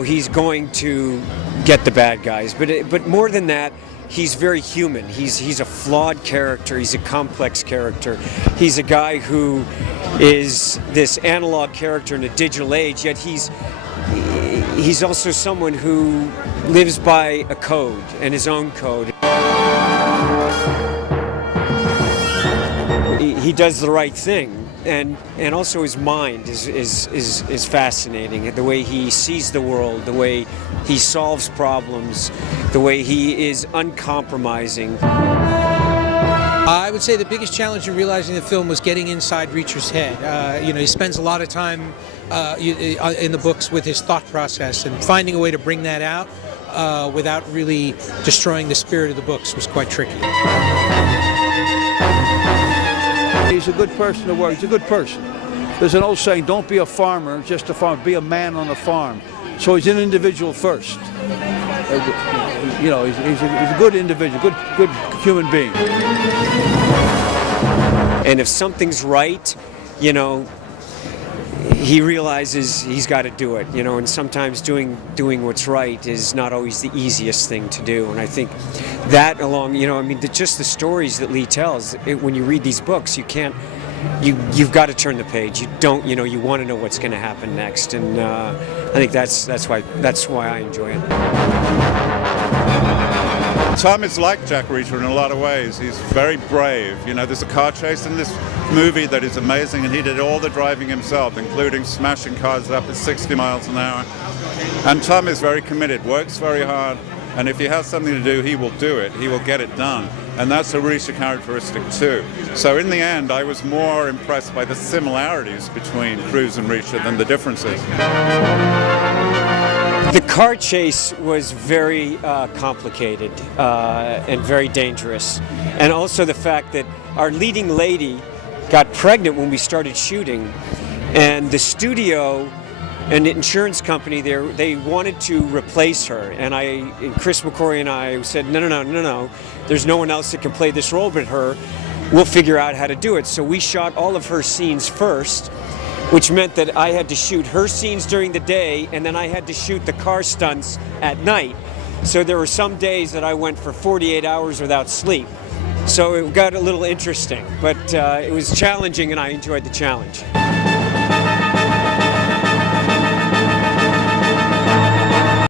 he's going to get the bad guys, but more than that, he's very human. He's a flawed character. He's a complex character. He's a guy who is this analog character in a digital age, yet he's also someone who lives by a code and his own code. He does the right thing, and also his mind is fascinating. The way he sees the world, the way he solves problems, the way he is uncompromising. I would say the biggest challenge in realizing the film was getting inside Reacher's head. He spends a lot of time in the books with his thought process, and finding a way to bring that out without really destroying the spirit of the books was quite tricky. He's a good person to work. He's a good person. There's an old saying, don't be a farmer, just a farmer. Be a man on a farm. So he's an individual first. He's a good individual, good human being. And if something's right, he realizes he's got to do it, and sometimes doing what's right is not always the easiest thing to do. And I think that along, just the stories that Lee tells, when you read these books, you've got to turn the page. You don't, you want to know what's going to happen next. And I think that's why I enjoy it. Tom is like Jack Reacher in a lot of ways. He's very brave. There's a car chase in this movie that is amazing, and he did all the driving himself, including smashing cars up at 60 miles an hour. And Tom is very committed, works very hard, and if he has something to do, he will do it. He will get it done. And that's a Reacher characteristic too. So in the end, I was more impressed by the similarities between Cruise and Reacher than the differences. The car chase was very complicated and very dangerous. And also the fact that our leading lady got pregnant when we started shooting, and the studio and the insurance company there, they wanted to replace her. And Chris McQuarrie and I said, no, there's no one else that can play this role but her. We'll figure out how to do it. So we shot all of her scenes first, which meant that I had to shoot her scenes during the day, and then I had to shoot the car stunts at night. So there were some days that I went for 48 hours without sleep. So it got a little interesting, but it was challenging, and I enjoyed the challenge.